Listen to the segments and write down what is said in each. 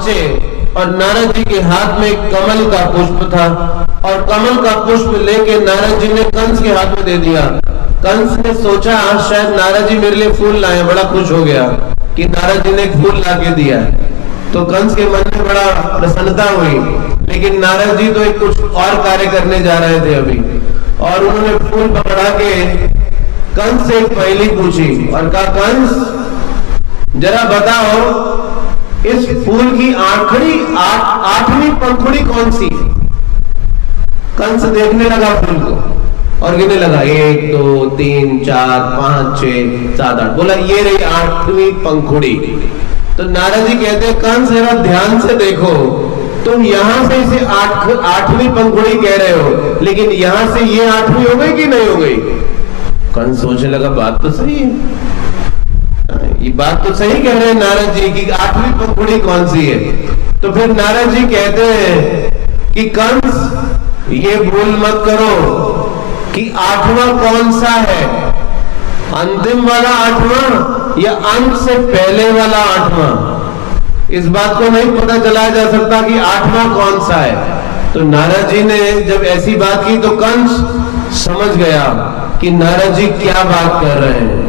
पहुंचे और नारद जी के हाथ में कमल का पुष्प था और कमल का पुष्प लेके नारद जी ने कंस के हाथ में दे दिया। कंस ने सोचा शायद नारद जी मेरे लिए फूल लाए, बड़ा खुश हो गया कि नारद जी ने फूल ला के दिया। तो कंस के मन में बड़ा प्रसन्नता हुई, लेकिन नारद जी तो एक कुछ और कार्य करने जा रहे थे अभी, और उन्होंने फूल पकड़ा के कंस से एक पहेली पूछी और कहा, कंस जरा बताओ इस फूल की आठवीं पंखुड़ी कौन सी? कंस देखने लगा फूल को और गिनने लगा 1 2 3 4 5 6 7 8, बोला ये रही 8वीं पंखुड़ी। तो नारद जी कहते हैं, कंस जरा ध्यान से देखो, तुम यहां से इसे 8वीं पंखुड़ी कह रहे हो, लेकिन यहां से ये 8वीं हो गई कि नहीं हो गई? कंस सोचने लगा बात तो सही है, ये बात तो सही कह रहे हैं नारद जी की 8वीं पंखुड़ी कौन सी है। तो फिर नारद जी कहते हैं कि कंस ये भूल मत करो कि 8वां कौन सा है, अंतिम वाला 8वां या अंत से पहले वाला 8वां? इस बात को नहीं पता चलाया जा सकता कि 8वां कौन सा है। तो नारद जी ने जब ऐसी बात की तो कंस समझ गया कि नारद जी क्या बात कर रहे हैं,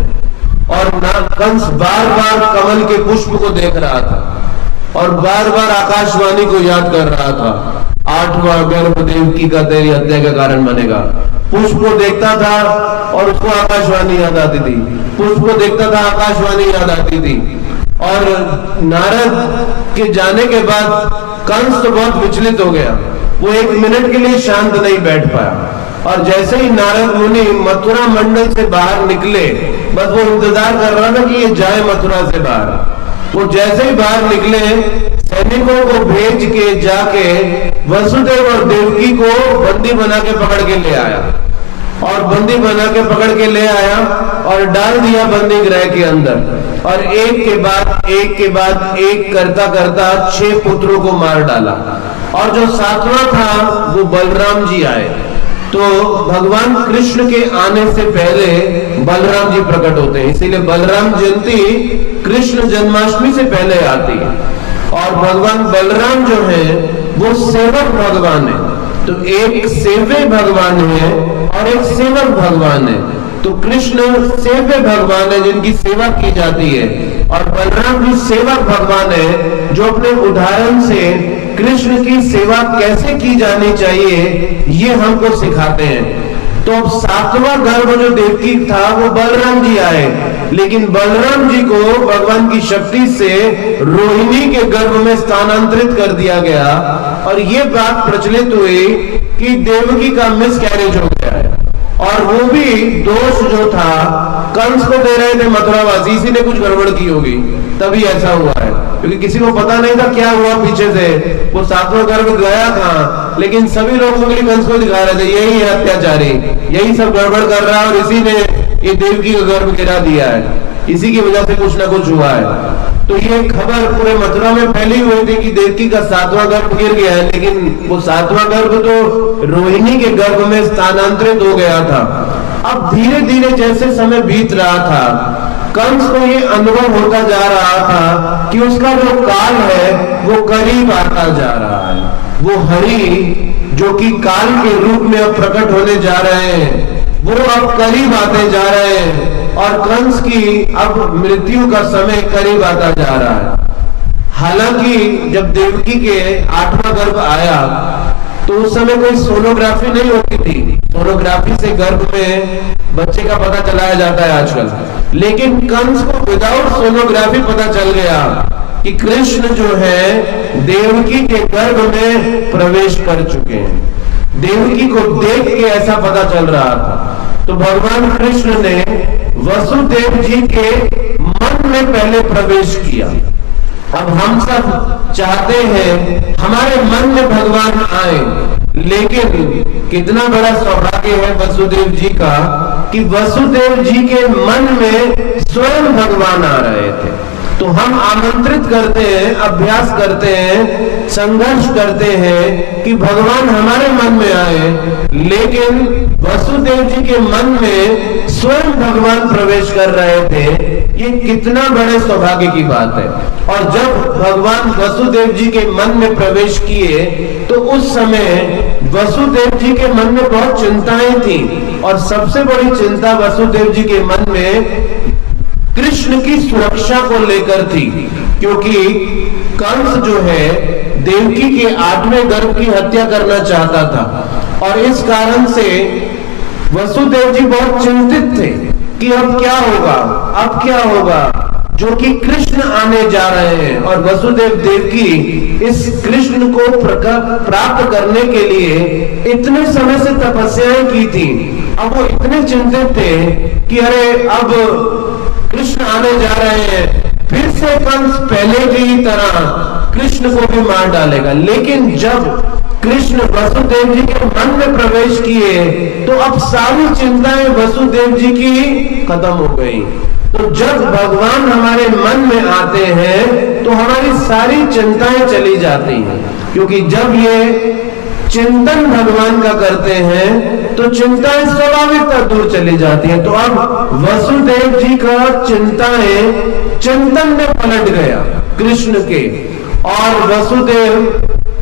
और कंस बार बार कमल के पुष्प को देख रहा था और बार बार आकाशवाणी को याद कर रहा था, 8वां गर्भ देवकी का तेरी हत्या का कारण बनेगा। पुष्प को देखता था और उसको आकाशवाणी याद आती थी, पुष्प को देखता था आकाशवाणी याद आती थी। और नारद के जाने के बाद कंस तो बहुत विचलित हो गया, वो 1 मिनट के लिए शांत नहीं बैठ पाया। और जैसे ही नारद मुनि मथुरा मंडल से बाहर निकले, बस वो इंतजार कर रहा था कि ये जाए मथुरा से बाहर। वो जैसे ही बाहर निकले, सैनिकों को भेज के जाके वसुदेव और देवकी को बंदी बना के पकड़ के ले आया, और बंदी बना के पकड़ के ले आया और डाल दिया बंदी गृह के अंदर। और एक के बाद एक करता करता 6 पुत्रों को मार डाला, और जो 7वां था वो बलराम जी आए। तो भगवान कृष्ण के आने से पहले बलराम जी प्रकट होते हैं, इसीलिए बलराम जयंती कृष्ण जन्माष्टमी से पहले आती है। और भगवान बलराम जो है वो सेवक भगवान है, तो एक सेव्य भगवान है और एक सेवक भगवान है। तो कृष्ण सेव्य भगवान है जिनकी सेवा की जाती है, और बलराम भी सेवक भगवान है जो अपने उदाहरण से कृष्ण की सेवा कैसे की जानी चाहिए ये हमको सिखाते हैं। तो अब 7वां गर्भ जो देवकी था वो बलराम जी आए, लेकिन बलराम जी को भगवान की शक्ति से रोहिणी के गर्भ में स्थानांतरित कर दिया गया, और ये बात प्रचलित हुई कि देवकी का मिसकैरेज हो गया है। और वो भी दोष जो था कंस को दे रहे थे मथुरावासी, इसी ने कुछ गड़बड़ की होगी तभी ऐसा हुआ है, क्योंकि किसी को पता नहीं था क्या हुआ पीछे से। वो 7वां गर्भ गया था, लेकिन सभी लोगों के लिए कंस को दिखा रहे थे यही है अत्याचारी, यही सब गड़बड़ कर रहा है, और इसी ने ये देवकी का गर्भ गिरा दिया है, इसी की वजह से कुछ ना कुछ हुआ है। तो ये खबर पूरे मथुरा में फैली हुई थी कि देवकी का 7वां गर्भ गिर गया है, लेकिन वो 7वां गर्भ तो रोहिणी के गर्भ में स्थानांतरित हो गया था। अब धीरे धीरे जैसे समय बीत रहा था, कंस को ये अनुभव होता जा रहा था कि उसका जो काल है वो करीब आता जा रहा है। वो हरि जो कि काल के रूप में अब प्रकट होने जा रहे हैं, वो अब करीब आते जा रहे हैं, और कंस की अब मृत्यु का समय करीब आता जा रहा है। हालांकि जब देवकी के 8वां गर्भ आया तो उस समय कोई सोनोग्राफी नहीं होती थी, सोनोग्राफी से गर्भ में बच्चे का पता चलाया जाता है आजकल, लेकिन कंस को विदाउट सोनोग्राफी पता चल गया कि कृष्ण जो है देवकी के गर्भ में प्रवेश कर चुके हैं। देवकी को देख के ऐसा पता चल रहा था। तो भगवान कृष्ण ने वसुदेव जी के मन में पहले प्रवेश किया। अब हम सब चाहते हैं हमारे मन में भगवान आए, लेकिन कितना बड़ा सौभाग्य है वसुदेव जी का कि वसुदेव जी के मन में स्वयं भगवान आ रहे थे। तो हम आमंत्रित करते हैं, अभ्यास करते हैं, संघर्ष करते हैं कि भगवान हमारे मन में आए, लेकिन वसुदेव जी के मन में स्वयं भगवान प्रवेश कर रहे थे। ये कितना बड़े सौभाग्य की बात है। और जब भगवान वसुदेव जी के मन में प्रवेश किए तो उस समय वसुदेव जी के मन में बहुत चिंताएं थी, और सबसे बड़ी चिंता वसुदेव जी के मन में कृष्ण की सुरक्षा को लेकर थी, क्योंकि कंस जो है देवकी के 8वें गर्भ की हत्या करना चाहता था, और इस कारण से वसुदेव जी बहुत चिंतित थे कि अब क्या होगा, अब क्या होगा, जो कि कृष्ण आने जा रहे हैं। और वसुदेव देवकी इस कृष्ण को प्राप्त करने के लिए इतने समय से तपस्याएं की थी। अब वो इतने चिंतित थे कि अरे अब कृष्ण आने जा रहे हैं, फिर से कंस पहले की तरह कृष्ण को भी मार डालेगा। लेकिन जब कृष्ण वसुदेव जी के मन में प्रवेश किए तो अब सारी चिंताएं वसुदेव जी की खत्म हो गई। तो जब भगवान हमारे मन में आते हैं तो हमारी सारी चिंताएं चली जाती हैं, क्योंकि जब ये चिंतन भगवान का करते हैं तो चिंताएं स्वाभाविकता दूर चली जाती हैं। तो अब वसुदेव जी का चिंताएं चिंतन में पलट गया कृष्ण के, और वसुदेव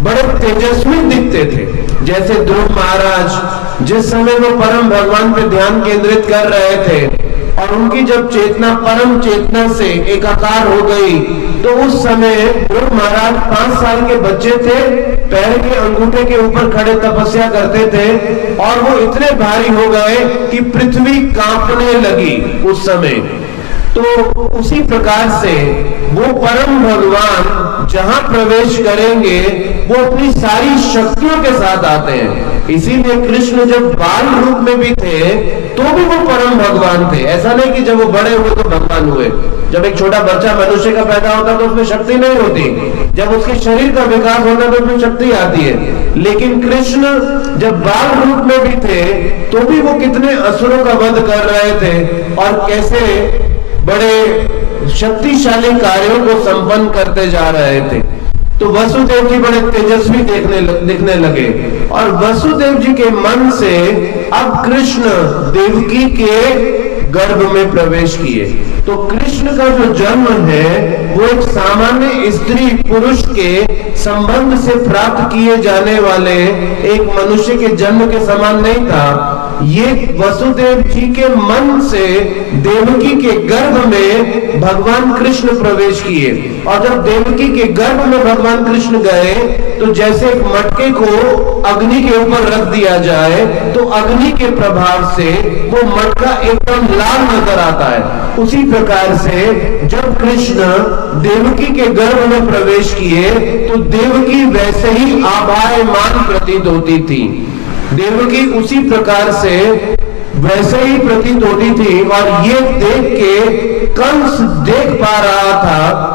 बड़े तेजस्वी दिखते थे। जैसे ध्रुव महाराज जिस समय वो परम भगवान पे ध्यान केंद्रित कर रहे थे और उनकी जब चेतना परम चेतना से एकाकार हो गई, तो उस समय ध्रुव महाराज 5 साल के बच्चे थे, पैर के अंगूठे के ऊपर खड़े तपस्या करते थे, और वो इतने भारी हो गए कि पृथ्वी कांपने लगी उस समय। तो उसी प्रकार से वो परम भगवान जहां प्रवेश करेंगे वो अपनी सारी शक्तियों के साथ आते हैं। इसीलिए कृष्ण जब बाल रूप में भी थे तो भी वो परम भगवान थे। ऐसा नहीं कि जब वो बड़े हुए तो भगवान हुए। जब एक छोटा बच्चा मनुष्य का पैदा होता तो उसमें शक्ति नहीं होती, जब उसके शरीर का विकास होता तो उसमें शक्ति आती है। लेकिन कृष्ण जब बाल रूप में भी थे तो भी वो कितने असुरों का वध कर रहे थे और कैसे बड़े शक्तिशाली कार्यों को संपन्न करते जा रहे थे। तो वसुदेव जी बड़े तेजस्वी दिखने लगे, और वसुदेव जी के मन से अब कृष्ण देवकी के गर्भ में प्रवेश किए। तो कृष्ण का जो जन्म है वो एक सामान्य स्त्री पुरुष के संबंध से प्राप्त किए जाने वाले एक मनुष्य के जन्म के समान नहीं था। ये वसुदेव जी के मन से देवकी के गर्भ में भगवान कृष्ण प्रवेश किए, और जब देवकी के गर्भ में भगवान कृष्ण गए तो जैसे एक मटके को अग्नि के ऊपर रख दिया जाए तो अग्नि के प्रभाव से वो मटका एकदम लाल नजर आता है। उसी प्रकार से जब कृष्ण देवकी के गर्भ में प्रवेश किए तो देवकी वैसे ही आभायमान प्रतीत होती थी। देवकी उसी प्रकार से वैसे ही प्रतीत होती थी, और ये देख के कंस देख पा रहा था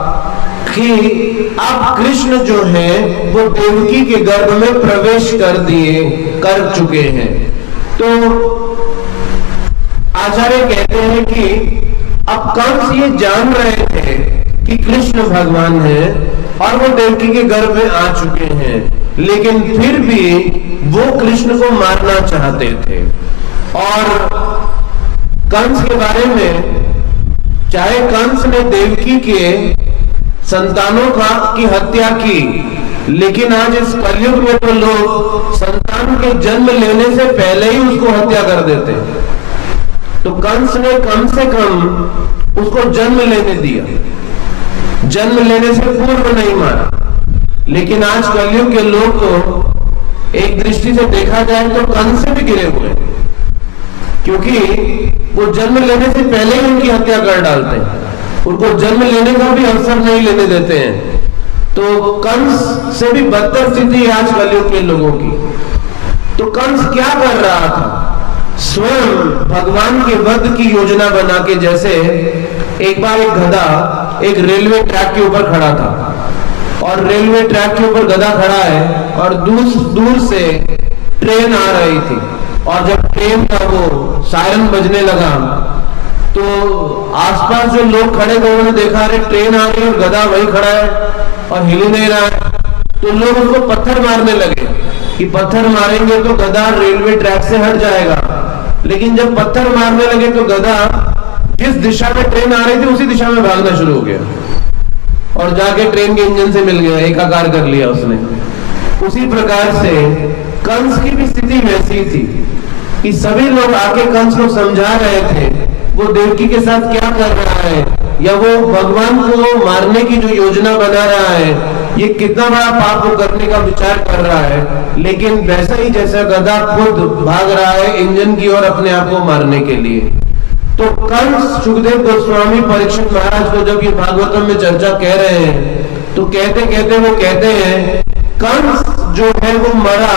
कि अब कृष्ण जो है वो देवकी के गर्भ में प्रवेश कर चुके हैं। तो आचार्य कहते हैं कि अब कंस ये जान रहे थे कि कृष्ण भगवान है और वो देवकी के गर्भ में आ चुके हैं, लेकिन फिर भी वो कृष्ण को मारना चाहते थे। और कंस के बारे में, चाहे कंस ने देवकी के संतानों की हत्या की, लेकिन आज इस कलयुग में तो लोग संतान के जन्म लेने से पहले ही उसको हत्या कर देते हैं। तो कंस ने कम से कम उसको जन्म लेने दिया, जन्म लेने से पूर्व नहीं मारा। लेकिन आज कलयुग के लोग तो एक दृष्टि से देखा जाए तो कंस से भी गिरे हुए हैं, क्योंकि वो जन्म लेने से पहले ही उनकी हत्या कर डालते हैं, उनको जन्म लेने का भी अवसर नहीं लेने देते हैं। तो कंस से भी बदतर स्थिति आज कलयुग के लोगों की। तो कंस क्या कर रहा था? स्वयं भगवान के वध की योजना बना के, जैसे एक बार एक गधा एक रेलवे ट्रैक के ऊपर खड़ा था, और रेलवे ट्रैक के ऊपर गधा खड़ा है और दूर से ट्रेन आ रही थी, और जब ट्रेन का वो सायरन बजने लगा तो आसपास जो लोग खड़े थे उन्होंने देखा, अरे ट्रेन आ रही है और गधा वही खड़ा है और हिल नहीं रहा है। तो लोग उसको पत्थर मारने लगे कि पत्थर मारेंगे तो गधा रेलवे ट्रैक से हट जाएगा। लेकिन जब पत्थर मारने लगे तो गधा जिस दिशा में ट्रेन आ रही थी उसी दिशा में भागना शुरू हो गया और जाके ट्रेन के इंजन से मिल गया, एकाकार कर लिया उसने। उसी प्रकार से कंस की भी स्थिति वैसी थी कि सभी लोग आके कंस को समझा रहे थे वो देवकी के साथ क्या कर रहा है, या वो भगवान को मारने की जो योजना बना रहा है, ये कितना बड़ा पाप वो करने का विचार कर रहा है। लेकिन वैसा ही जैसा गधा खुद भाग रहा है इंजन की ओर अपने आप को मारने के लिए। तो कंस सुखदेव गोस्वामी परीक्षित महाराज को जब ये भागवतम में चर्चा कह रहे हैं तो कहते कहते वो कहते हैं कंस जो है वो मरा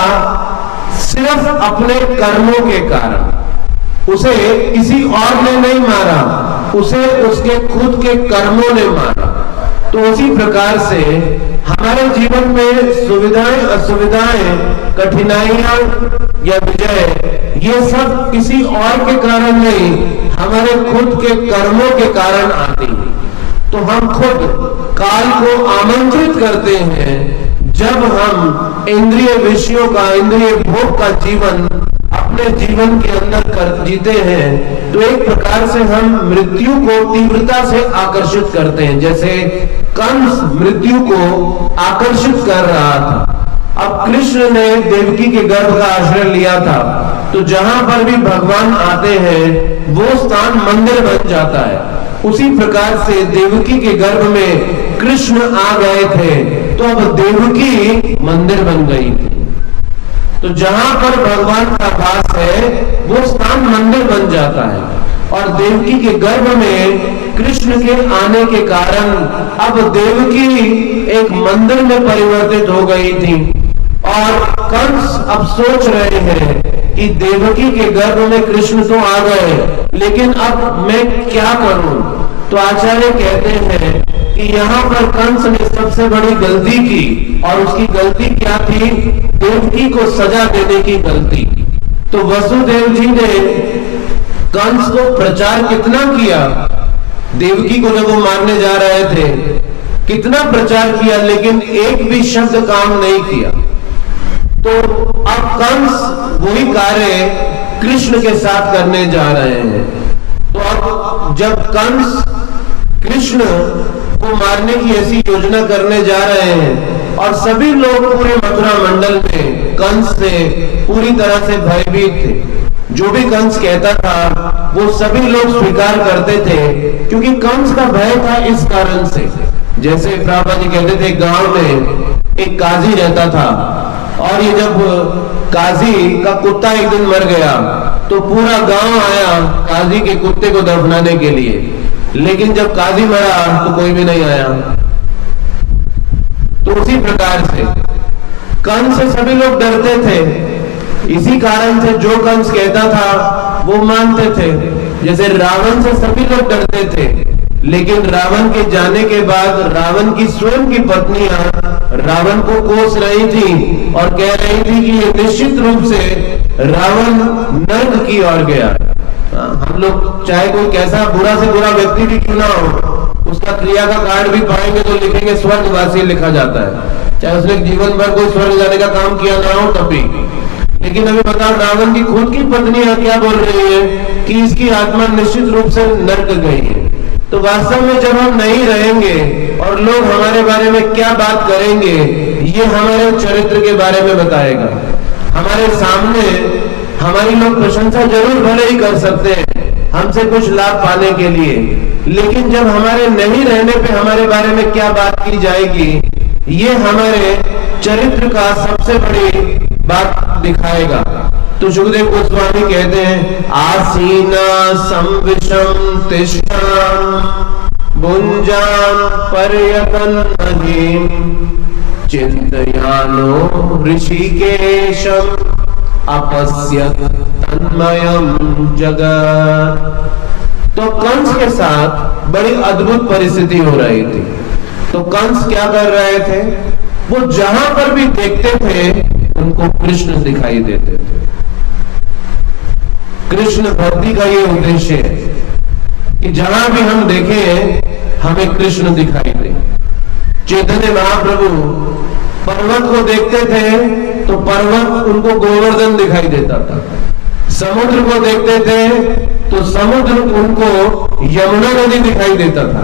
सिर्फ अपने कर्मों के कारण, उसे किसी और ने नहीं मारा, उसे उसके खुद के कर्मों ने मारा। तो उसी प्रकार से हमारे जीवन में सुविधाएं असुविधाएं, कठिनाइयां या विजय, ये सब किसी और के कारण नहीं, हमारे खुद के कर्मों के कारण आती है। तो हम खुद काल को आमंत्रित करते हैं जब हम इंद्रिय विषयों का, इंद्रिय भोग का जीवन अपने जीवन के अंदर जीते हैं, तो एक प्रकार से हम मृत्यु को तीव्रता से आकर्षित करते हैं। जैसे कंस मृत्यु को आकर्षित कर रहा था। अब कृष्ण ने देवकी के गर्भ का आश्रय लिया था, तो जहां पर भी भगवान आते हैं वो स्थान मंदिर बन जाता है। उसी प्रकार से देवकी के गर्भ में कृष्ण आ गए थे, तो अब देवकी मंदिर बन गई थी। तो जहां पर भगवान का वास है वो स्थान मंदिर बन जाता है। और देवकी के गर्भ में कृष्ण के आने के कारण अब देवकी एक मंदिर में परिवर्तित हो गई थी। और कंस अब सोच रहे हैं कि देवकी के गर्भ में कृष्ण तो आ गए, लेकिन अब मैं क्या करूं। तो आचार्य कहते हैं कि यहाँ पर कंस ने सबसे बड़ी गलती की, और उसकी गलती क्या थी? देवकी को सजा देने की गलती। तो वसुदेव जी ने कंस को प्रचार कितना किया, देवकी को जब वो मारने जा रहे थे कितना प्रचार किया, लेकिन एक भी शब्द काम नहीं किया। तो अब कंस वही कार्य कृष्ण के साथ करने जा रहे हैं। तो अब जब कंस कृष्ण को मारने की ऐसी योजना करने जा रहे हैं और सभी लोग पूरे मथुरा मंडल में कंस से पूरी तरह से भयभीत थे, जो भी कंस कहता था वो सभी लोग स्वीकार करते थे, क्योंकि कंस का भय था इस कारण से। जैसे प्रभुपाद जी कहते थे गांव में एक काजी रहता था, और ये जब काजी का कुत्ता एक दिन मर गया तो पूरा गांव आया काजी के कुत्ते को दफनाने के लिए, लेकिन जब काजी मरा तो कोई भी नहीं आया। तो उसी प्रकार से कंस से सभी लोग डरते थे, इसी कारण से जो कंस कहता था वो मानते थे। जैसे रावण से सभी लोग डरते थे, लेकिन रावण के जाने के बाद रावण की स्वयं की पत्नियां रावण को कोस रही थी और कह रही थी कि ये निश्चित रूप से रावण नर्क की ओर गया। हम लोग चाहे कोई कैसा बुरा से बुरा व्यक्ति भी क्यों ना हो, उसका क्रिया का कार्ड भी पाएंगे तो लिखेंगे स्वर्गवासी लिखा जाता है, चाहे उसने जीवन भर कोई स्वर्ग जाने का काम किया ना हो तब भी। लेकिन अभी बताओ रावण की खुद की पत्नी क्या बोल रही है कि इसकी आत्मा निश्चित रूप से नर्क गई है। तो वास्तव में जब हम नहीं रहेंगे और लोग हमारे बारे में क्या बात करेंगे, ये हमारे चरित्र के बारे में बताएगा। हमारे सामने हमारी लोग प्रशंसा जरूर भले ही कर सकते हैं हमसे कुछ लाभ पाने के लिए, लेकिन जब हमारे नहीं रहने पे हमारे बारे में क्या बात की जाएगी, ये हमारे चरित्र का सबसे बड़ी बात दिखाएगा। तो सुखदेव गोस्वामी कहते हैं आसीना संविषम तिष्ठान भुंजान पर्यटन नहीं चिंतयानो ऋषिकेशम अपश्यत तन्मयम जगत। तो कंस के साथ बड़ी अद्भुत परिस्थिति हो रही थी। तो कंस क्या कर रहे थे, वो जहां पर भी देखते थे उनको कृष्ण दिखाई देते थे। कृष्ण भक्ति का ये उद्देश्य है। कि जहां भी हम देखें हमें कृष्ण दिखाई दे। चैतन्य महाप्रभु पर्वत को देखते थे तो पर्वत उनको गोवर्धन दिखाई देता था, समुद्र को देखते थे तो समुद्र उनको यमुना नदी दिखाई देता था।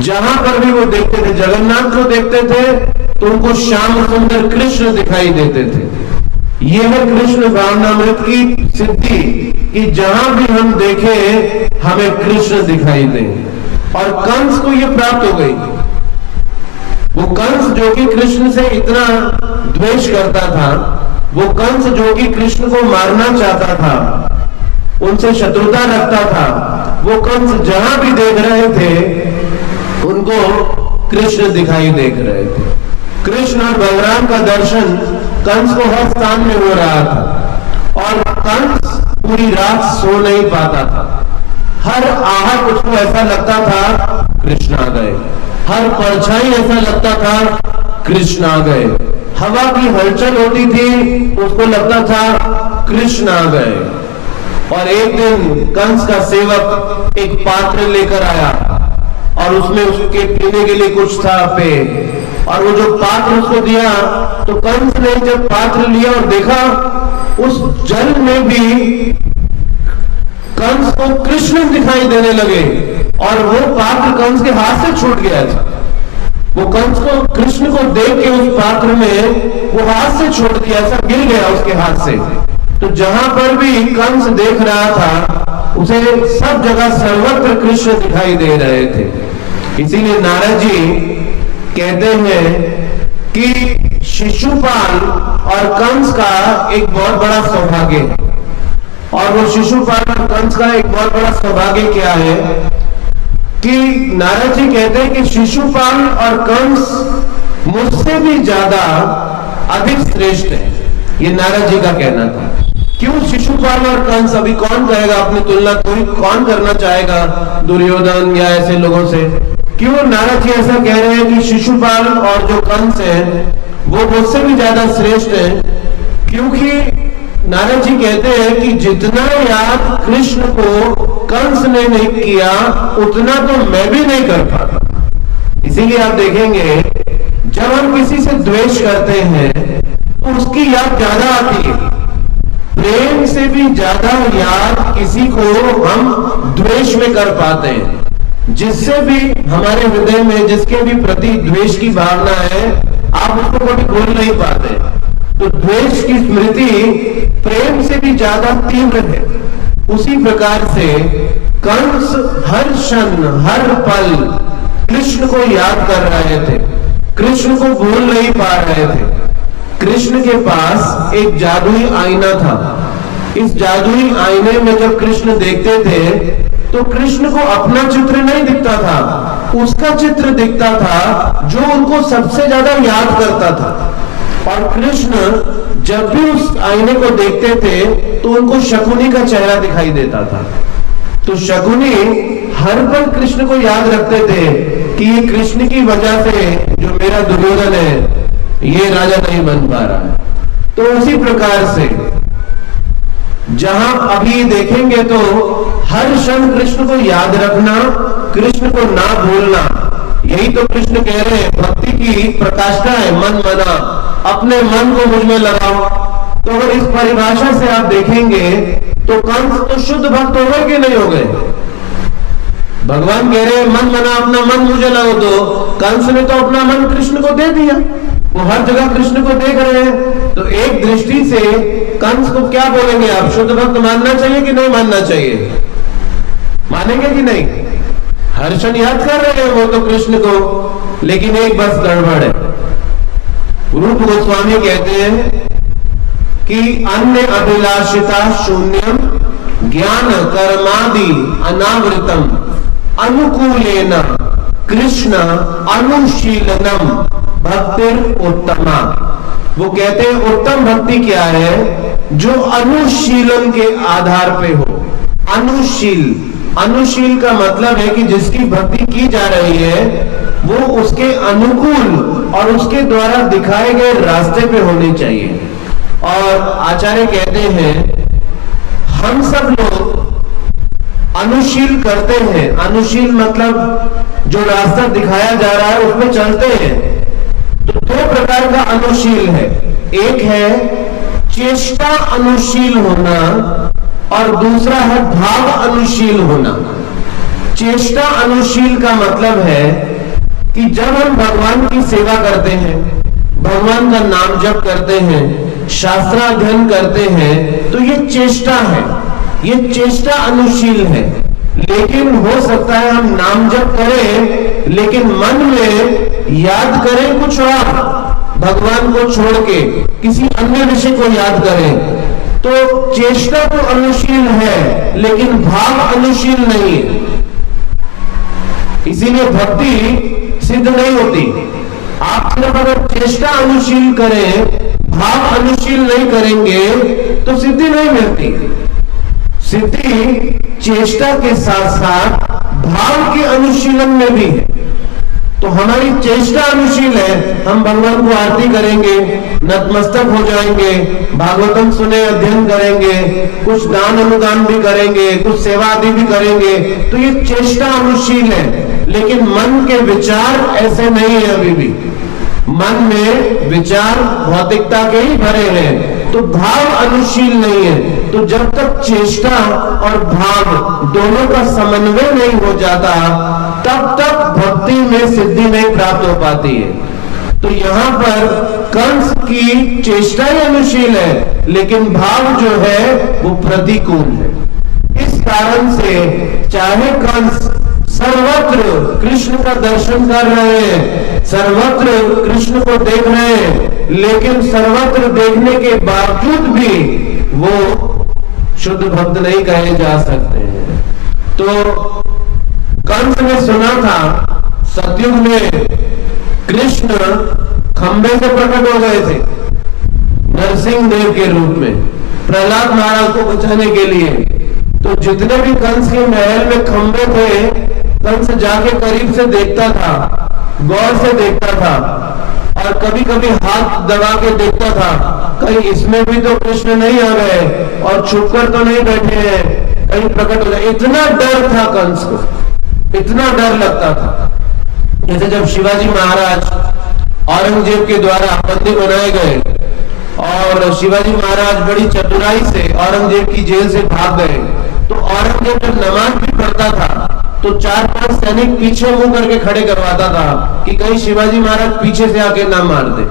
जहां पर भी वो देखते थे, जगन्नाथ को देखते थे तो उनको श्याम सुंदर कृष्ण दिखाई देते थे। यह है कृष्ण भावनामृत की सिद्धि कि जहां भी हम देखें हमें कृष्ण दिखाई दे। और कंस को यह प्राप्त हो गई। वो कंस जो कि कृष्ण से इतना द्वेष करता था, वो कंस जो कि कृष्ण को मारना चाहता था, उनसे शत्रुता रखता था, वो कंस जहां भी देख रहे थे उनको कृष्ण दिखाई देख रहे थे। कृष्ण और बलराम का दर्शन कंस को हर स्थान में हो रहा था और कंस पूरी रात सो नहीं पाता था। हर आहट उसको ऐसा लगता था कृष्ण आ गए, हर परछाई ऐसा लगता था कृष्ण आ गए, हवा की हलचल होती थी उसको लगता था कृष्ण आ गए। और एक दिन कंस का सेवक एक पात्र लेकर आया और उसमें उसके पीने के लिए कुछ था पेय, और वो जो पात्र उसको दिया तो कंस ने जब पात्र लिया और देखा उस जल में भी कंस को कृष्ण दिखाई देने लगे और वो पात्र कंस के हाथ से छूट गया था। वो कंस को कृष्ण को देख के उस पात्र में वो हाथ से छोड़ दिया, ऐसा गिर गया उसके हाथ से। तो जहां पर भी कंस देख रहा था उसे सब जगह सर्वत्र कृष्ण दिखाई दे रहे थे। इसीलिए नारद जी कहते हैं कि शिशुपाल और कंस का एक बहुत बड़ा सौभाग्य है। और वो शिशुपाल और कंस का एक बहुत बड़ा सौभाग्य क्या है कि नारद जी कहते हैं कि शिशुपाल और कंस मुझसे भी ज्यादा अधिक श्रेष्ठ है। ये नारद जी का कहना था। क्यों शिशुपाल और कंस? अभी कौन कहेगा अपनी तुलना, कोई कौन करना चाहेगा दुर्योधन या ऐसे लोगों से? क्यों नारद जी ऐसा कह रहे हैं कि शिशुपाल और जो कंस है वो मुझसे भी ज्यादा श्रेष्ठ है? क्योंकि नारद जी कहते हैं कि जितना याद कृष्ण को कंस ने नहीं किया उतना तो मैं भी नहीं कर पाता। इसीलिए आप देखेंगे जब हम किसी से द्वेष करते हैं तो उसकी याद ज्यादा आती है। प्रेम से भी ज्यादा याद किसी को हम द्वेष में कर पाते हैं। जिससे भी हमारे हृदय में जिसके भी प्रति द्वेष की भावना है आप उसको कभी भूल नहीं पाते। तो द्वेष की स्मृति प्रेम से भी ज्यादा तीव्र है। उसी प्रकार से कंस हर क्षण हर पल कृष्ण को याद कर रहे थे, कृष्ण को भूल नहीं पा रहे थे। कृष्ण के पास एक जादुई आईना था। इस जादुई आईने में जब कृष्ण देखते थे तो कृष्ण को अपना चित्र नहीं दिखता था, उसका चित्र दिखता था जो उनको सबसे ज्यादा याद करता था। और कृष्ण जब भी उस आईने को देखते थे तो उनको शकुनी का चेहरा दिखाई देता था। तो शकुनी हर पल कृष्ण को याद रखते थे कि ये कृष्ण की वजह से जो मेरा दुर्योधन है ये राजा नहीं बन पा रहा है। तो उसी प्रकार से जहां अभी देखेंगे तो हर क्षण कृष्ण को याद रखना, कृष्ण को ना भूलना, यही तो कृष्ण कह रहे हैं भक्ति की प्रकाष्ठा है। मन मना, अपने मन को मुझ में लगाओ। तो अगर इस परिभाषा से आप देखेंगे तो कंस तो शुद्ध भक्त हो गए कि नहीं हो गए? भगवान कह रहे हैं मन मना, अपना मन मुझे लगाओ। तो कंस ने तो अपना मन कृष्ण को दे दिया, वो हर जगह कृष्ण को देख रहे हैं। तो एक दृष्टि से कंस को क्या बोलेंगे आप? शुद्ध भक्त मानना चाहिए कि नहीं मानना चाहिए? मानेंगे कि नहीं? हर क्षण याद कर रहे हैं वो तो कृष्ण को, लेकिन एक बस गड़बड़ है। रूप गोस्वामी कहते हैं कि अन्य अभिलाषिता शून्यम ज्ञान कर्मादि अनावृतम अनुकूलेन कृष्ण अनुशीलनम भक्तिर उत्तमा। वो कहते हैं उत्तम भक्ति क्या है? जो अनुशीलन के आधार पे हो। अनुशील का मतलब है कि जिसकी भक्ति की जा रही है वो उसके अनुकूल और उसके द्वारा दिखाए गए रास्ते पे होनी चाहिए। और आचार्य कहते हैं हम सब लोग अनुशील करते हैं। अनुशील मतलब जो रास्ता दिखाया जा रहा है उसमें चलते हैं। तो दो प्रकार का अनुशील है, एक है चेष्टा अनुशील होना और दूसरा है भाव अनुशील होना। चेष्टा अनुशील का मतलब है कि जब हम भगवान की सेवा करते हैं, भगवान का नाम जप करते हैं, शास्त्राध्ययन करते हैं, तो ये चेष्टा है, ये चेष्टा अनुशील है। लेकिन हो सकता है हम नाम जप करें लेकिन मन में याद करें कुछ और, भगवान को छोड़ के किसी अन्य विषय को याद करें। तो चेष्टा तो अनुशील है लेकिन भाव अनुशील नहीं है, इसीलिए भक्ति सिद्ध नहीं होती। आप सिर्फ अगर चेष्टा अनुशील करें, भाव अनुशील नहीं करेंगे तो सिद्धि नहीं मिलती। सिद्धि चेष्टा के साथ साथ भाव के अनुशीलन में भी है। तो हमारी चेष्टा अनुशील है, हम भगवान को आरती करेंगे, नतमस्तक हो जाएंगे, भागवतम सुने अध्ययन करेंगे, कुछ दान अनुदान भी करेंगे, कुछ सेवा आदि भी करेंगे, तो ये चेष्टा अनुशील है। लेकिन मन के विचार ऐसे नहीं है, अभी भी मन में विचार भौतिकता के ही भरे हैं, तो भाव अनुशील नहीं है। तो जब तक चेष्टा और भाव दोनों का समन्वय नहीं हो जाता तब तक भक्ति में सिद्धि नहीं प्राप्त हो पाती है। तो यहाँ पर कंस की चेष्टा ही अनुशील है लेकिन भाव जो है वो प्रतिकूल है। इस कारण से चाहे कंस सर्वत्र कृष्ण का दर्शन कर रहे हैं, सर्वत्र कृष्ण को देख रहे हैं, लेकिन सर्वत्र देखने के बावजूद भी वो शुद्ध भक्त नहीं कहे जा सकते हैं। तो कंस ने सुना था सतयुग में कृष्ण खंबे से प्रकट हो गए थे नरसिंह देव के रूप में प्रहलाद महाराज को बचाने के लिए। तो जितने भी कंस के महल में खंबे थे, कंस जाके करीब से देखता था, गौर से देखता था और कभी कभी हाथ दबा के देखता था कहीं इसमें भी तो कृष्ण नहीं आ गए और छुपकर तो नहीं बैठे हैं, कहीं प्रकट हो जाए। इतना डर था कंस को, इतना डर लगता था। जैसे जब शिवाजी महाराज औरंगजेब के द्वारा बंदी बनाए गए और शिवाजी महाराज बड़ी चतुराई से औरंगजेब की जेल से भाग गए, तो औरंगजेब जब नमाज भी पढ़ता था तो 4-5 सैनिक पीछे मुंह करके खड़े करवाता था कि कहीं शिवाजी महाराज पीछे से आके ना मार दे।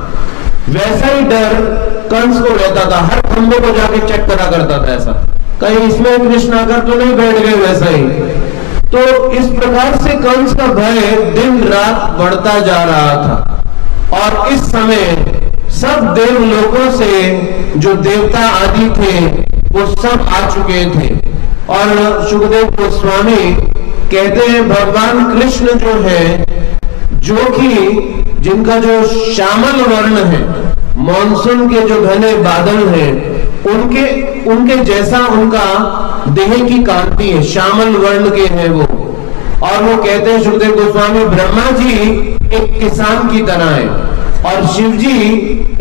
वैसा ही डर कंस को रहता था, हर खंभे को जाके चेक करा करता था, ऐसा कहीं इसमें कृष्ण आकर तो नहीं बैठ गए वैसा ही। तो इस प्रकार से कंस का भय दिन रात बढ़ता जा रहा था और इस समय सब देवलोकों से जो देवता आदि थे वो सब आ चुके थे। और सुखदेव गोस्वामी कहते हैं भगवान कृष्ण जो है, जो कि जिनका जो श्यामल वर्ण है, मॉनसून के जो घने बादल हैं, उनके जैसा उनका देह की कांति है, श्यामल वर्ण के हैं वो। और वो कहते हैं सुखदेव गोस्वामी ब्रह्मा जी एक किसान की तरह है और शिव जी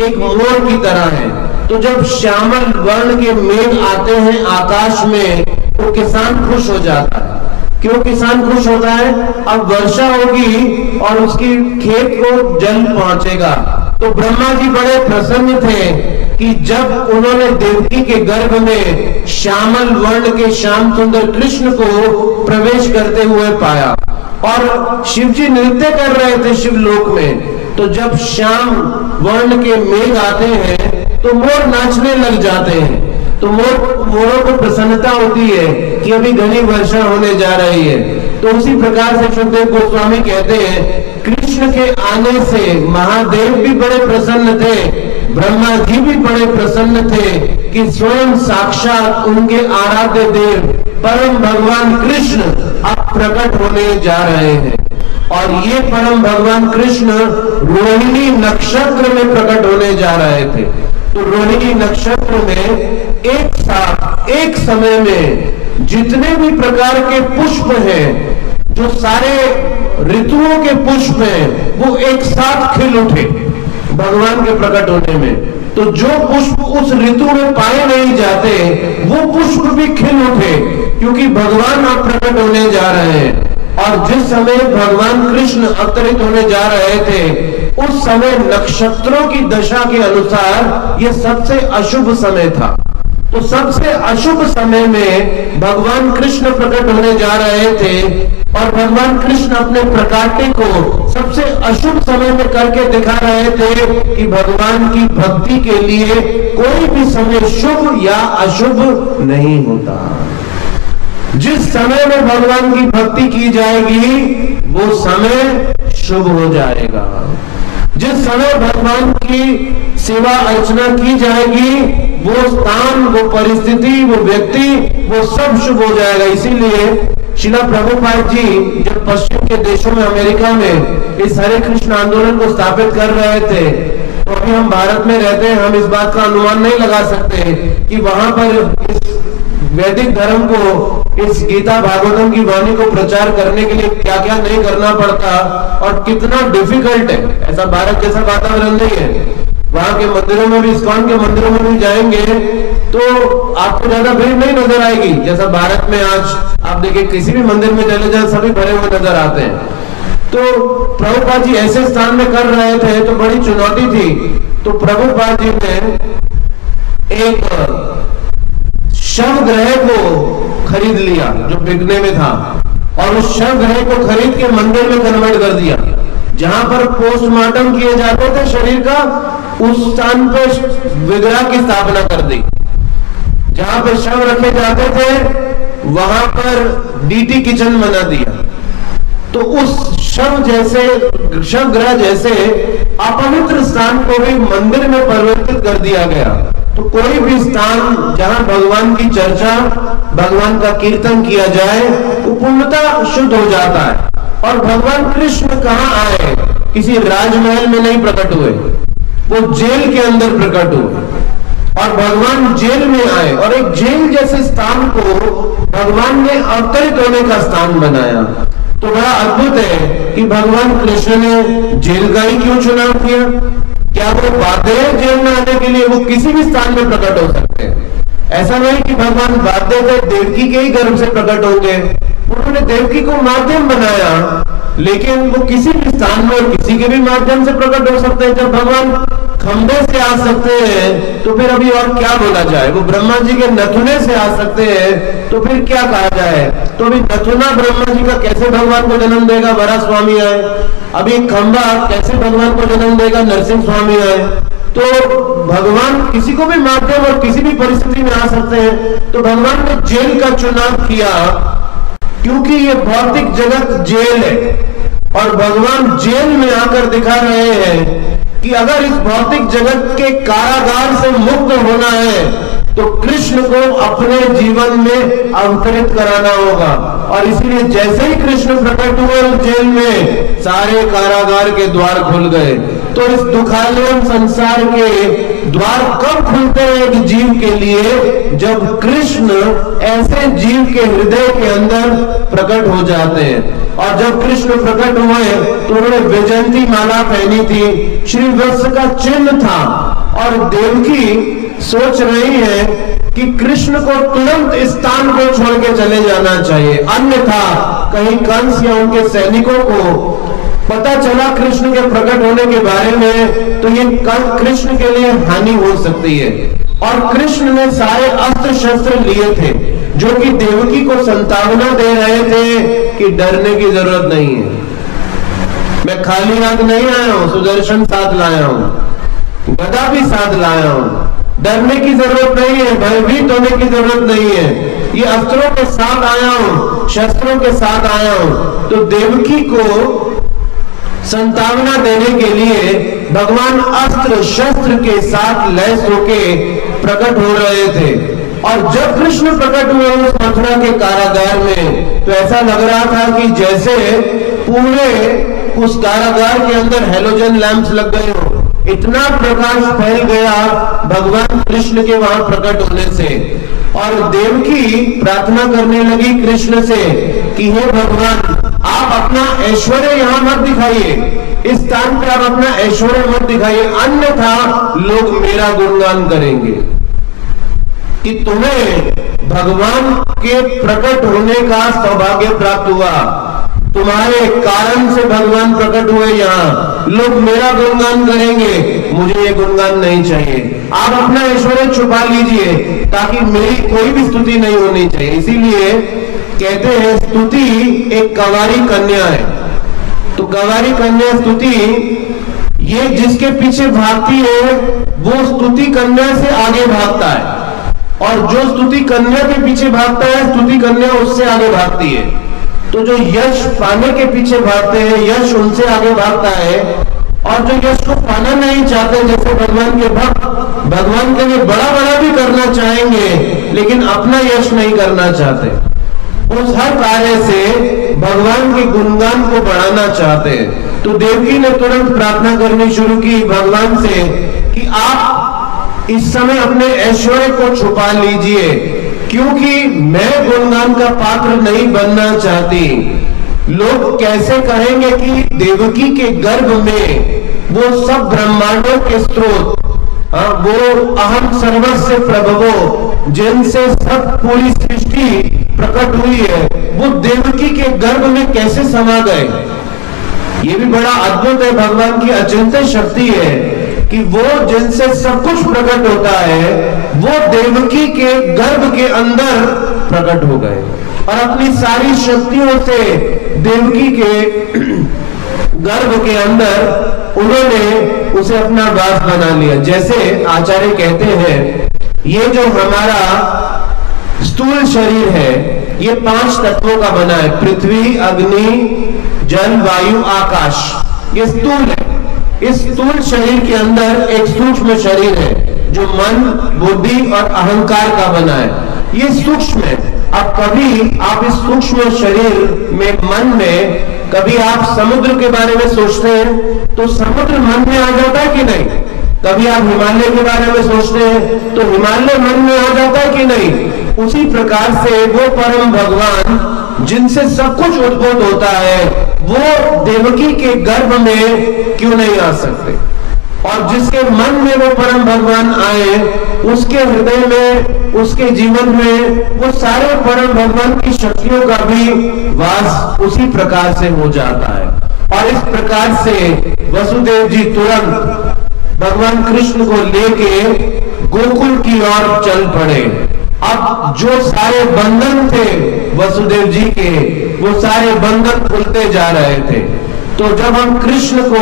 एक मोर की तरह है। तो जब श्यामल वर्ण के मेघ आते हैं आकाश में तो किसान खुश हो जाता है। क्यों किसान खुश होता है? अब वर्षा होगी और उसकी खेत को जल पहुंचेगा। तो ब्रह्मा जी बड़े प्रसन्न थे कि जब उन्होंने देवकी के गर्भ में श्यामल वर्ण के श्याम सुंदर कृष्ण को प्रवेश करते हुए पाया और शिव जी नृत्य कर रहे थे शिवलोक में। तो जब श्याम वर्ण के मेघ आते हैं तो मोर नाचने लग जाते हैं। तो मोरों को प्रसन्नता होती है कि अभी घनी वर्षा होने जा रही है। तो उसी प्रकार से सुखदेव गोस्वामी कहते हैं कृष्ण के आने से महादेव भी बड़े प्रसन्न थे, ब्रह्मा जी भी बड़े प्रसन्न थे कि स्वयं साक्षात उनके आराध्य देव परम भगवान कृष्ण अब प्रकट होने जा रहे हैं। और ये परम भगवान कृष्ण रोहिणी नक्षत्र में प्रकट होने जा रहे थे। तो रोहिणी नक्षत्र में एक साथ एक समय में जितने भी प्रकार के पुष्प हैं, जो सारे ऋतुओं के पुष्प हैं, वो एक साथ खिल उठे भगवान के प्रकट होने में। तो जो पुष्प उस ऋतु में पाए नहीं जाते वो पुष्प भी खिल उठे। क्योंकि भगवान अब प्रकट होने जा रहे हैं। और जिस समय भगवान कृष्ण अवतरित होने जा रहे थे उस समय नक्षत्रों की दशा के अनुसार यह सबसे अशुभ समय था। तो सबसे अशुभ समय में भगवान कृष्ण प्रकट होने जा रहे थे और भगवान कृष्ण अपने प्रकाट्य को सबसे अशुभ समय में करके दिखा रहे थे कि भगवान की भक्ति के लिए कोई भी समय शुभ या अशुभ नहीं होता। जिस समय में भगवान की भक्ति की जाएगी वो समय शुभ हो जाएगा। जिस समय भगवान की सेवा अर्चना की जाएगी वो स्थान, वो परिस्थिति, वो व्यक्ति, वो सब शुभ हो जाएगा। इसीलिए श्रील प्रभुपाद जी जब पश्चिम के देशों में, अमेरिका में इस हरे कृष्ण आंदोलन को स्थापित कर रहे थे, तो अभी हम भारत में रहते हैं, हम इस बात का अनुमान नहीं लगा सकते कि वहां पर इस वैदिक धर्म को, इस गीता भागवतम की वाणी को प्रचार करने के लिए क्या क्या नहीं करना पड़ता और कितना डिफिकल्ट है। ऐसा भारत जैसा वातावरण नहीं है। वहां के मंदिरों में भी, इस्कॉन के मंदिरों में भी जाएंगे तो आपको ज्यादा भीड़ नहीं नजर आएगी। जैसा भारत में आज आप देखिए किसी भी मंदिर में चले जाए सभी भरे हुए नजर आते हैं। तो प्रभुपाद जी ऐसे स्थान में कर रहे थे तो बड़ी चुनौती थी। तो प्रभुपाद जी ने एक शव ग्रह को खरीद लिया जो बिकने में था और उस शव ग्रह को खरीद के मंदिर में कन्वर्ट कर दिया। जहां पर पोस्टमार्टम किए जाते थे शरीर का, उस स्थान पर विग्रह की स्थापना कर दी। जहां पर शव रखे जाते थे वहां पर डीटी किचन बना दिया। तो उस शव ग्रह जैसे अपवित्र स्थान को भी मंदिर में परिवर्तित कर दिया गया। तो कोई भी स्थान जहां भगवान की चर्चा, भगवान का कीर्तन किया जाए वो पूर्णतः शुद्ध हो जाता है। और भगवान कृष्ण कहाँ आए? किसी राजमहल में नहीं प्रकट हुए, वो जेल के अंदर प्रकट हुए और भगवान जेल में आए और एक जेल जैसे स्थान को भगवान ने अवतरित होने का स्थान बनाया। तो बड़ा अद्भुत है कि भगवान कृष्ण ने जेल का ही क्यों चुनाव किया? क्या वो बाध्य है जेल में आने के लिए? वो किसी भी स्थान में प्रकट हो सकते हैं। ऐसा नहीं कि भगवान बाध्य थे देवकी के ही गर्भ से प्रकट होंगे। उन्होंने देवकी को माध्यम बनाया, लेकिन वो किसी भी स्थान में और किसी के भी माध्यम से प्रकट हो सकते हैं। जब भगवान खंबे से आ सकते हैं तो फिर अभी और क्या बोला जाए? वो ब्रह्मा जी के नथुने से आ सकते हैं तो फिर क्या कहा जाए? तो अभी नथुना ब्रह्मा जी का कैसे भगवान को जन्म देगा? वरा स्वामी आए। अभी खंबा कैसे भगवान को जन्म देगा? नरसिंह स्वामी आए। तो भगवान किसी को भी माध्यम और किसी भी परिस्थिति में आ सकते हैं। तो भगवान ने जेल का चुनाव किया क्योंकि ये भौतिक जगत जेल है और भगवान जेल में आकर दिखा रहे हैं कि अगर इस भौतिक जगत के कारागार से मुक्त होना है तो कृष्ण को अपने जीवन में अवतरित कराना होगा। और इसीलिए जैसे ही कृष्ण प्रकट हुए जेल में, सारे कारागार के द्वार खुल गए। तो इस दुखालयन संसार के द्वार कब खुलते हैं एक जीव के लिए? जब कृष्ण ऐसे जीव के हृदय के अंदर प्रकट हो जाते हैं। और जब कृष्ण प्रकट हुए तो उन्होंने वैजयंती माला पहनी थी, श्रीवत्स का चिन्ह था। और देवकी सोच रही है कि कृष्ण को तुरंत इस स्थान को छोड़ के चले जाना चाहिए, अन्यथा कहीं कंस या उनके सैनिकों को पता चला कृष्ण के प्रकट होने के बारे में तो ये कृष्ण के लिए हानि हो सकती है। और कृष्ण ने सारे अस्त्र शस्त्र लिए थे जो कि देवकी को संतावना दे रहे थे कि डरने की जरूरत नहीं है, मैं खाली हाथ नहीं आया हूं, सुदर्शन साथ लाया हूं, गदा भी साथ लाया हूं, डरने की जरूरत नहीं है, भयभीत होने की जरूरत नहीं है, ये अस्त्रों के साथ आया हूं, शस्त्रों के साथ आया हूं। तो देवकी को संतावना देने के लिए भगवान अस्त्र शस्त्र के साथ लैस होके प्रकट हो रहे थे। और जब कृष्ण प्रकट हुए उस मथुरा के कारागार में तो ऐसा लग रहा था कि जैसे पूरे उस कारागार के अंदर हेलोजन लैंप्स लग गए हो, इतना प्रकाश फैल गया भगवान कृष्ण के वहां प्रकट होने से। और देवकी प्रार्थना करने लगी कृष्ण से कि हे भगवान, आप अपना ऐश्वर्य यहाँ मत दिखाइए, इस स्थान पे आप अपना ऐश्वर्य मत दिखाइए, अन्यथा लोग मेरा गुणगान करेंगे। कि तुम्हें भगवान के प्रकट होने का सौभाग्य प्राप्त हुआ। तुम्हारे कारण से भगवान प्रकट हुए। यहाँ लोग मेरा गुणगान करेंगे, मुझे ये गुणगान नहीं चाहिए। आप अपना ऐश्वर्य छुपा लीजिए ताकि मेरी कोई भी स्तुति नहीं होनी चाहिए। इसीलिए कहते हैं स्तुति एक कंवारी कन्या है। तो कंवारी कन्या स्तुति, ये जिसके पीछे भागती है वो स्तुति कन्या से आगे भागता है, और जो स्तुति कन्या के पीछे भागता है स्तुति कन्या उससे आगे भागती है। तो जो यश पाने के पीछे भागते हैं यश उनसे आगे भागता है, और जो यश को पाना नहीं चाहते, जैसे भगवान के भक्त भगवान के लिए बड़ा बड़ा भी करना चाहेंगे लेकिन अपना यश नहीं करना चाहते, उस हर कार्य से भगवान के गुणगान को बढ़ाना चाहते हैं। तो देवकी ने तुरंत प्रार्थना करनी शुरू की भगवान से कि आप इस समय अपने ऐश्वर्य को छुपा लीजिए, क्योंकि मैं गुणगान का पात्र नहीं बनना चाहती। लोग कैसे कहेंगे कि देवकी के गर्भ में वो सब ब्रह्मांडों के स्रोत, वो अहम सर्वस्य प्रभवो, जिनसे सब पूरी सृष्टि प्रकट हुई है, वो देवकी के गर्भ में कैसे समा गए। ये भी बड़ा अद्भुत है, भगवान की अचिंत्य शक्ति है कि वो जिनसे सब कुछ प्रकट होता है वो देवकी के गर्भ के अंदर प्रकट हो गए और अपनी सारी शक्तियों से देवकी के गर्भ के अंदर उन्होंने उसे अपना वास बना लिया। जैसे आचार्य कहते हैं ये जो हमारा स्थूल शरीर है ये 5 तत्वों का बना है, पृथ्वी, अग्नि, जल, वायु, आकाश, ये स्थूल है। इस स्थूल शरीर के अंदर एक सूक्ष्म शरीर है जो मन, बुद्धि और अहंकार का बना है, ये सूक्ष्म है। अब कभी आप इस सूक्ष्म शरीर में मन में कभी आप समुद्र के बारे में सोचते हैं तो समुद्र मन में आ जाता है कि नहीं? कभी आप हिमालय के बारे में सोचते हैं तो हिमालय मन में आ जाता है कि नहीं? उसी प्रकार से वो परम भगवान जिनसे सब कुछ उद्भूत होता है वो देवकी के गर्भ में क्यों नहीं आ सकते? और जिसके मन में वो परम भगवान आए उसके हृदय में, उसके जीवन में वो सारे परम भगवान की शक्तियों का भी वास उसी प्रकार से हो जाता है। और इस प्रकार से वसुदेव जी तुरंत भगवान कृष्ण को लेके गोकुल की ओर चल पड़े। अब जो सारे बंधन थे वसुदेव जी के वो सारे बंधन खुलते जा रहे थे। तो जब हम कृष्ण को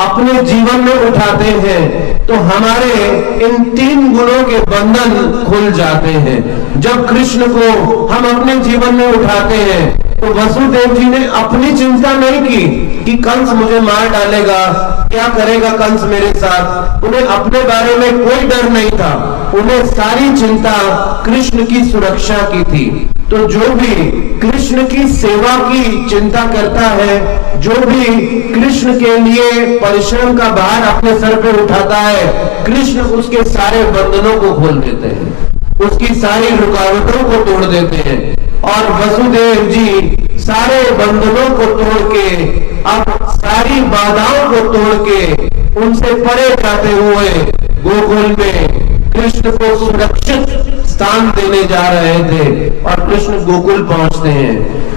अपने जीवन में उठाते हैं तो हमारे इन 3 गुणों के बंधन खुल जाते हैं। जब कृष्ण को हम अपने जीवन में उठाते हैं तो वसुदेव जी ने अपनी चिंता नहीं की कि कंस मुझे मार डालेगा, क्या करेगा कंस मेरे साथ। उन्हें अपने बारे में कोई डर नहीं था, उन्हें सारी चिंता कृष्ण की सुरक्षा की थी। तो जो भी कृष्ण की सेवा की चिंता करता है, जो भी कृष्ण के लिए परिश्रम का भार अपने सर पर उठाता है, कृष्ण उसके सारे बंधनों को खोल देते हैं, उसकी सारी रुकावटों को तोड़ देते हैं। और वसुदेव जी सारे बंधनों को तोड़ के, अब सारी बाधाओं को तोड़ के उनसे परे जाते हुए गोकुल में कृष्ण को सुरक्षित स्थान देने जा रहे थे। और कृष्ण गोकुल पहुंचते हैं,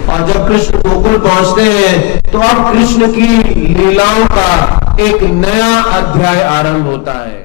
और जब कृष्ण गोकुल पहुंचते हैं तो अब कृष्ण की लीलाओं का एक नया अध्याय आरंभ होता है।